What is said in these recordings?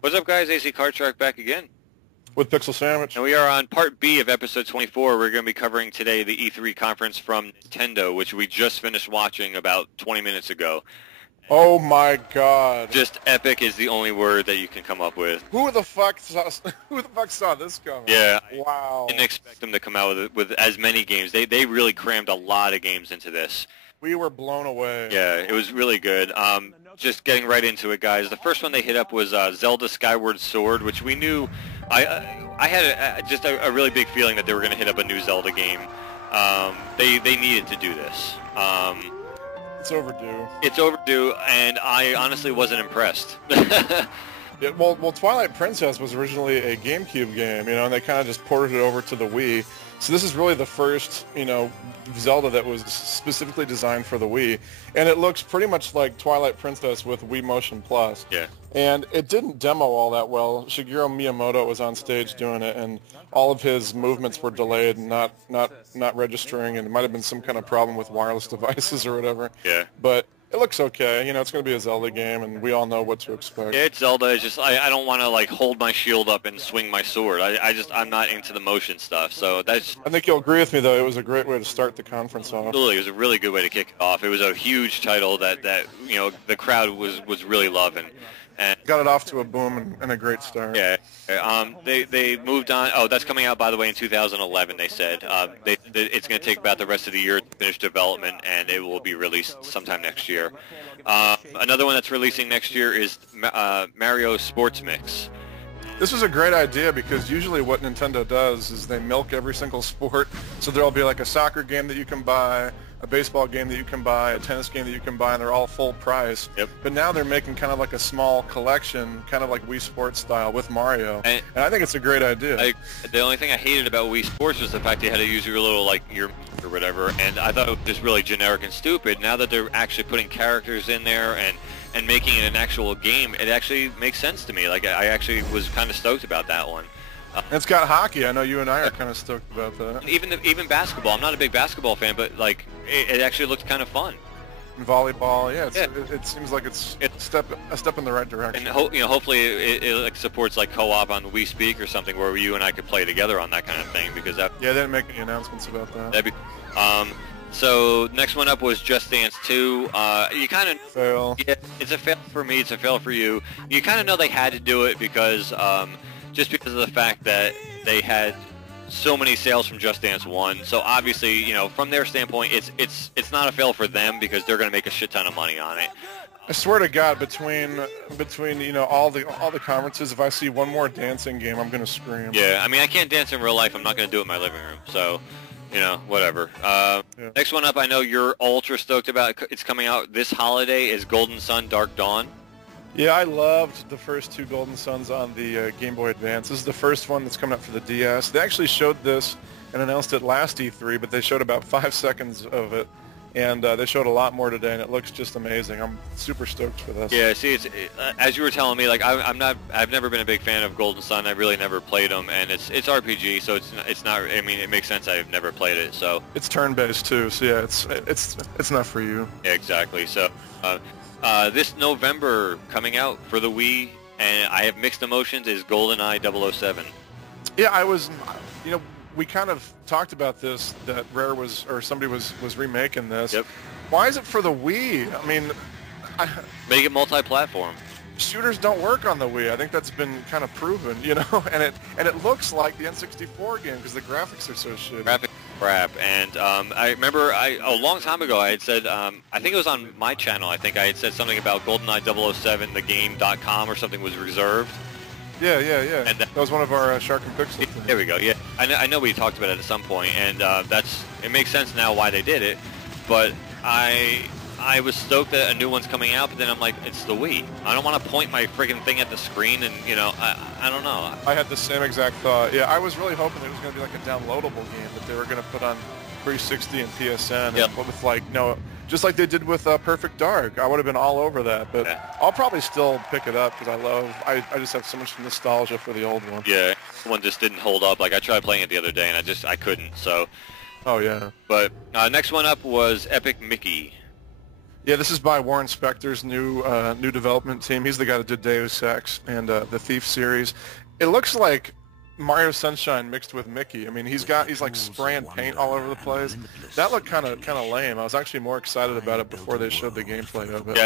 What's up, guys? AC Card Shark back again. With Pixel Sandwich. And we are on Part B of Episode 24. We're going to be covering today the E3 conference from Nintendo, which we just finished watching about 20 minutes ago. Oh my god. Just epic is the only word that you can come up with. Who the fuck saw this coming? Yeah. Wow. I didn't expect them to come out with as many games. They really crammed a lot of games into this. We were blown away. Yeah, it was really good. Just getting right into it, guys. The first one they hit up was Zelda Skyward Sword, which we knew. I had just a really big feeling that they were going to hit up a new Zelda game. They needed to do this. It's overdue. It's overdue, and I honestly wasn't impressed. Yeah, well, Twilight Princess was originally a GameCube game, and they kind of just ported it over to the Wii. So this is really the first, Zelda that was specifically designed for the Wii, and it looks pretty much like Twilight Princess with Wii Motion Plus. Yeah. And it didn't demo all that well. Shigeru Miyamoto was on stage doing it, and all of his movements were delayed and not registering, and it might have been some kind of problem with wireless devices or whatever. Yeah. But it looks okay. It's going to be a Zelda game, and we all know what to expect. Yeah, it's Zelda. It's just I don't want to hold my shield up and swing my sword. I'm not into the motion stuff. So that's. I think you'll agree with me, though. It was a great way to start the conference off. Absolutely, it was a really good way to kick it off. It was a huge title that the crowd was really loving. And got it off to a boom and a great start. Yeah. They moved on. Oh, that's coming out, by the way, in 2011, they said. It's going to take about the rest of the year to finish development, and it will be released sometime next year. Another one that's releasing next year is Mario Sports Mix. This was a great idea because usually what Nintendo does is they milk every single sport. So there'll be like a soccer game that you can buy, a baseball game that you can buy, a tennis game that you can buy, and they're all full price. Yep. But now they're making kind of like a small collection, kind of like Wii Sports style with Mario. And I think it's a great idea. The only thing I hated about Wii Sports was the fact you had to use your little ear or whatever, and I thought it was just really generic and stupid. Now that they're actually putting characters in there and making it an actual game, it actually makes sense to me. I actually was kind of stoked about that one. It's got hockey. I know you and I are kind of stoked about that. Even basketball. I'm not a big basketball fan, but it actually looks kind of fun. And volleyball, it seems like it's a step in the right direction. And hopefully it supports co-op on Wii Speak or something where you and I could play together on that kind of thing, because that. Yeah, they didn't make any announcements about that. That'd be. So next one up was Just Dance 2. You kind of fail. Yeah, it's a fail for me. It's a fail for you. You kind of know they had to do it because just because of the fact that they had so many sales from Just Dance 1. So obviously, from their standpoint, it's not a fail for them because they're going to make a shit ton of money on it. I swear to God, between all the conferences, if I see one more dancing game, I'm going to scream. Yeah, I mean, I can't dance in real life. I'm not going to do it in my living room. So. Whatever. Yeah. Next one up, I know you're ultra stoked about. It's coming out this holiday. Is Golden Sun Dark Dawn. Yeah, I loved the first two Golden Suns on the Game Boy Advance. This is the first one that's coming up for the DS. They actually showed this and announced it last E3, but they showed about 5 seconds of it, and they showed a lot more today, and it looks just amazing. I'm super stoked for this. Yeah, see, it's as you were telling me, I've never been a big fan of Golden Sun. I really never played them, and it's RPG, so it's not. I mean, it makes sense. I've never played it, so it's turn-based too. So yeah, it's not for you. Yeah, exactly. So this November coming out for the Wii, and I have mixed emotions, is GoldenEye 007. Yeah, I was, we kind of talked about this, that Rare was, or somebody was remaking this. Yep. Why is it for the Wii? I mean, make it multi-platform. Shooters don't work on the Wii. I think that's been kind of proven, and it looks like the N64 game because the graphics are so shitty. Graphic crap. And I remember a long time ago I had said, I think it was on my channel, I think I had said something about GoldenEye 007, the game.com or something was reserved. Yeah. And that was one of our Shark and Pixel things. There we go, yeah. I know we talked about it at some point, and it makes sense now why they did it, but I was stoked that a new one's coming out, but then I'm like, it's the Wii. I don't want to point my friggin' thing at the screen, and, I don't know. I had the same exact thought. Yeah, I was really hoping it was going to be like a downloadable game that they were going to put on 360 and PSN, yep. And with just like they did with Perfect Dark. I would have been all over that, but yeah. I'll probably still pick it up because I just have so much nostalgia for the old one. Yeah, the one just didn't hold up. I tried playing it the other day, and I couldn't, so. Oh, yeah. But next one up was Epic Mickey. Yeah, this is by Warren Spector's new development team. He's the guy that did Deus Ex and the Thief series. It looks like Mario Sunshine mixed with Mickey. I mean, he's like spraying paint all over the place. That looked kind of lame. I was actually more excited about it before they showed the gameplay of it.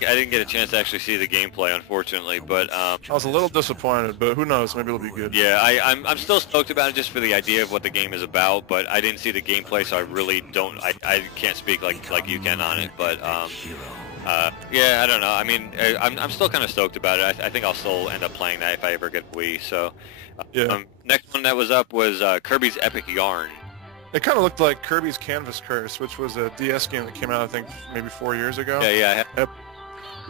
Yeah, I didn't get a chance to actually see the gameplay, unfortunately, but I was a little disappointed, but who knows? Maybe it'll be good. yeah, I'm still stoked about it just for the idea of what the game is about, but I didn't see the gameplay, so I really don't. I can't speak like you can on it, but yeah, I don't know. I mean, I'm still kind of stoked about it. I think I'll still end up playing that if I ever get Wii. So, Yeah. Next one that was up was Kirby's Epic Yarn. It kind of looked like Kirby's Canvas Curse, which was a DS game that came out, I think, maybe 4 years ago. Yeah.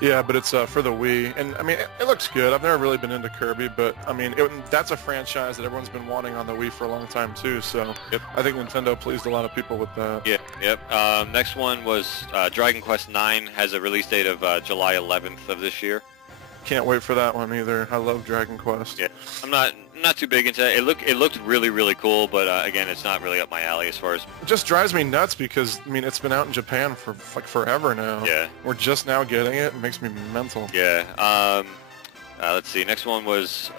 Yeah, but it's for the Wii, and I mean, it looks good. I've never really been into Kirby, but I mean, that's a franchise that everyone's been wanting on the Wii for a long time too. So Yep. I think Nintendo pleased a lot of people with that. Yeah, yep. Next one was Dragon Quest IX has a release date of July 11th of this year. Can't wait for that one either. I love Dragon Quest. Yeah, I'm not too big into it. It looked really cool, but again, it's not really up my alley as far as. It just drives me nuts because I mean, it's been out in Japan for like forever now. Yeah. We're just now getting it. It makes me mental. Yeah. Let's see. Next one was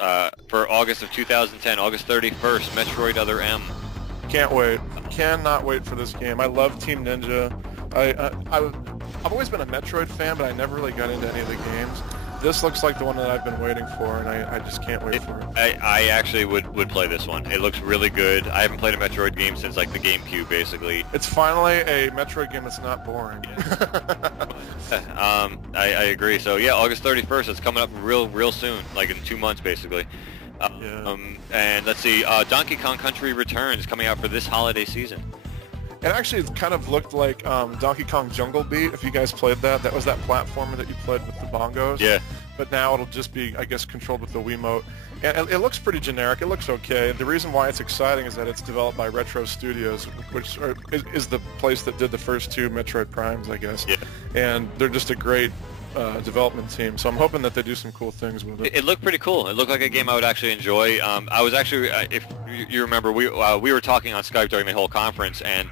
for August of 2010, August 31st, Metroid Other M. Can't wait. Cannot wait for this game. I love Team Ninja. I've always been a Metroid fan, but I never really got into any of the games. This looks like the one that I've been waiting for, and I just can't wait for it. I actually would play this one. It looks really good. I haven't played a Metroid game since like the GameCube, basically. It's finally a Metroid game that's not boring. I agree. So yeah, August 31st. It's coming up real soon, like in 2 months, basically. And let's see, Donkey Kong Country Returns coming out for this holiday season. It actually kind of looked like Donkey Kong Jungle Beat, if you guys played that. That was that platformer that you played with the bongos. Yeah. But now it'll just be, I guess, controlled with the Wiimote. And it looks pretty generic. It looks okay. The reason why it's exciting is that it's developed by Retro Studios, which is the place that did the first 2 Metroid Primes, I guess. Yeah. And they're just a great development team, so I'm hoping that they do some cool things with it. It looked pretty cool. It looked like a game I would actually enjoy. I was actually, if you remember, we were talking on Skype during the whole conference, and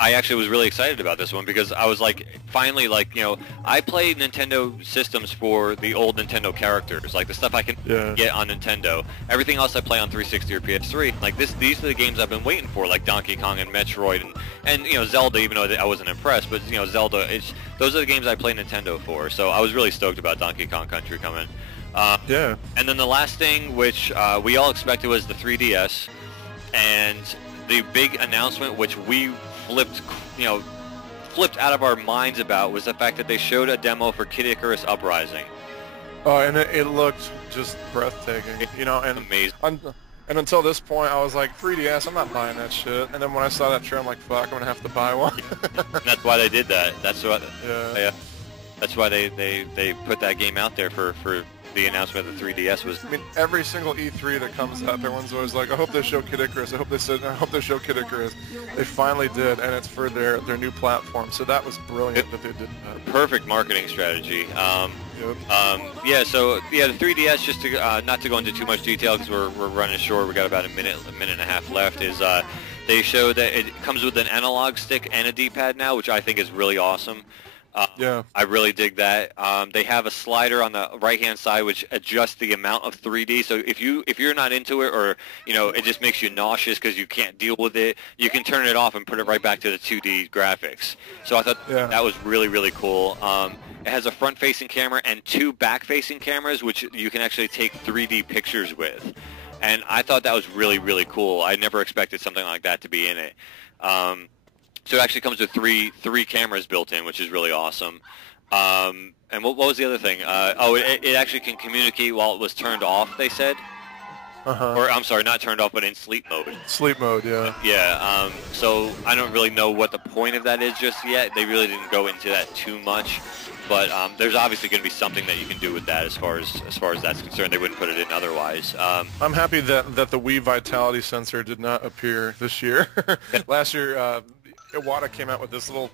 I actually was really excited about this one because I was like, finally, like, you know, I play Nintendo systems for the old Nintendo characters, like the stuff I can get on Nintendo. Everything else I play on 360 or PS3. Like these are the games I've been waiting for, like Donkey Kong and Metroid and you know, Zelda. Even though I wasn't impressed, but you know, Zelda. Those are the games I play Nintendo for. So I was really stoked about Donkey Kong Country coming. Yeah. And then the last thing, which we all expected, was the 3DS, and the big announcement, which we flipped out of our minds about, was the fact that they showed a demo for Kid Icarus Uprising. Oh, and it looked just breathtaking, you know, and Amazing. And until this point, I was like, 3DS, I'm not buying that shit. And then when I saw that trailer, I'm like, fuck, I'm gonna have to buy one. And that's why they did that. That's what. Yeah. That's why they put that game out there for the announcement of the 3DS was. I mean, every single E3 that comes up, everyone's always like, I hope they show Kid Icarus. I hope they show Kid Icarus. They finally did, and it's for their new platform. So that was brilliant that they did that. Perfect marketing strategy. Yep. The 3DS, just to not to go into too much detail because we're running short. We got about a minute and a half left. Is they show that it comes with an analog stick and a D-pad now, which I think is really awesome. Yeah. I really dig that. They have a slider on the right-hand side which adjusts the amount of 3D. So if you're not into it, or you know, it just makes you nauseous because you can't deal with it, you can turn it off and put it right back to the 2D graphics. So I thought that was really cool. It has a front-facing camera and 2 back-facing cameras, which you can actually take 3D pictures with. And I thought that was really cool. I never expected something like that to be in it. So it actually comes with three cameras built in, which is really awesome. And what was the other thing? It actually can communicate while it was turned off, they said. Or, I'm sorry, not turned off, but in sleep mode. Sleep mode, yeah. Yeah, so I don't really know what the point of that is just yet. They really didn't go into that too much. But there's obviously going to be something that you can do with that as far as that's concerned. They wouldn't put it in otherwise. I'm happy that the Wii Vitality sensor did not appear this year. Last year, Iwata came out with this little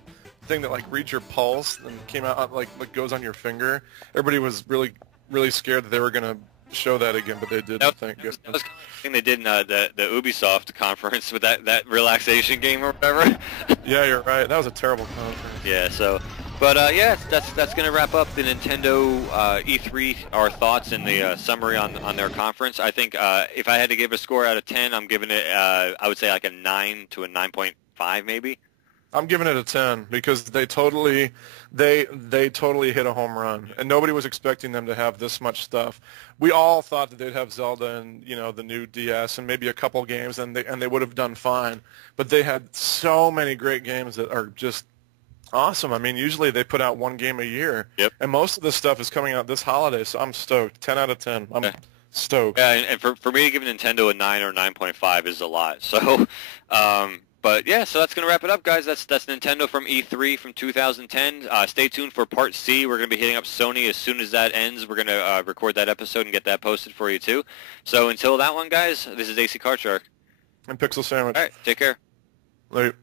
thing that like reads your pulse and came out like goes on your finger. Everybody was really scared that they were going to show that again, but they didn't. That was kind of the thing they did in the Ubisoft conference with that relaxation game or whatever. Yeah, you're right. That was a terrible conference. Yeah, so... But yeah, that's going to wrap up the Nintendo E3, our thoughts and the summary on their conference. I think if I had to give a score out of 10, I'm giving it, I would say like a 9 to a 9.5 maybe. I'm giving it a 10 because they totally hit a home run, and nobody was expecting them to have this much stuff. We all thought that they'd have Zelda and the new DS and maybe a couple games, and they would have done fine. But they had so many great games that are just awesome. I mean, usually they put out one game a year, and most of this stuff is coming out this holiday. So I'm stoked. 10 out of 10. I'm stoked. Yeah, and for me to give Nintendo a 9 or 9.5 is a lot. So. But yeah, so that's going to wrap it up, guys. That's Nintendo from E3 from 2010. Stay tuned for Part C. We're going to be hitting up Sony as soon as that ends. We're going to record that episode and get that posted for you, too. So until that one, guys, this is AC Card Shark. And Pixel Sandwich. All right, take care. Later.